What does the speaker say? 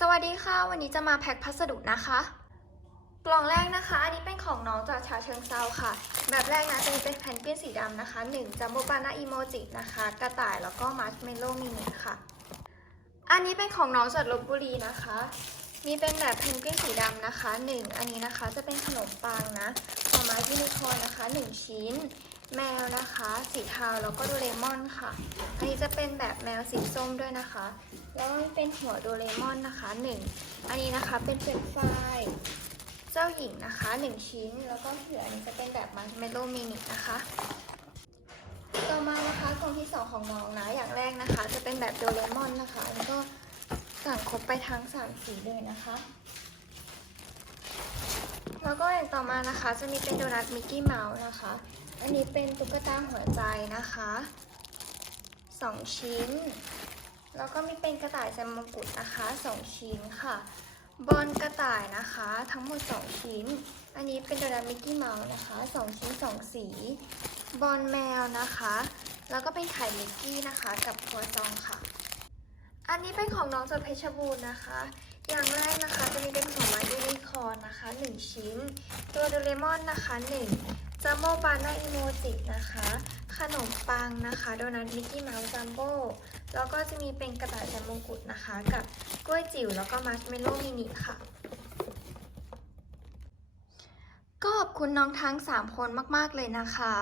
สวัสดีค่ะ วันนี้จะมาแพ็คพัสดุนะคะ กล่องแรกนะคะ อันนี้เป็นของน้องจากชาเชิงเซาค่ะ แบบแรกนะจะมีเป็นแผ่นเปี้ยนสีดำนะคะ1จัมโบปานาอีโมจินะคะ กระต่ายแล้วก็มัชเมลโล่มินิค่ะ อันนี้เป็นของน้องจากลบบุรีนะคะ มีเป็นแบบเพนกวินสีดำนะคะ 1 อันนี้นะคะจะเป็นขนมปังนะของไม้ยูนิคอร์นนะคะ 1 ชิ้น แมวนะคะ สีเทาแล้วก็โดเรมอนค่ะ อันนี้จะเป็นแบบแมวสีส้มด้วยนะคะ แล้วเป็นหัวโดเรมอนนะคะ 1 อันนี้นะคะเป็นเฟรนช์ฟรายเจ้าหญิงนะคะ 1 ชิ้น แล้วก็เหลืออันนี้จะเป็นแบบมัชเมโลมินินะคะ ต่อมานะคะกล่องที่ 2 ของน้องนะ อย่างแรกนะคะ จะเป็นแบบโดเรมอนนะคะ อันนี้ก็สั่งครบไปทั้ง 3 สีเลยนะคะแล้วก็อย่างต่อมานะคะ จะมีเป็นโดนัทมิกกี้เมาส์นะคะ อันนี้เป็นตุ๊กตาหัวใจนะคะ2ชิ้น แล้วก็มีเป็นกระต่ายแซมมงกุฎนะคะ2ชิ้นค่ะ บอลกระต่ายนะคะทั้งหมด2ชิ้น อันนี้เป็นโดนัมิกกี้เมาส์นะคะ2ชิ้น2สี บอลแมวนะคะ แล้วก็เป็นไข่มิกกี้นะคะกับครัวซองค่ะ อันนี้เป็นของน้องจากเพชรบูรณ์นะคะอย่างแรกนะคะจะมีเป็นของไม้ยูนิคอร์นนะคะ 1 ชิ้น ตัวโดเรมอนนะคะ 1 จัมโบ้บานาอิโมจินะคะ ขนมปังนะคะโดนัทมิกกี้เมาส์จัมโบ้แล้วก็จะมีเป็นกระต่ายแซมมงกุฎนะคะ กับกล้วยจิ๋วแล้วก็มัชเมลโล่มินิค่ะก็ขอบคุณน้องทั้ง 3 คนมาก ๆ เลยนะคะ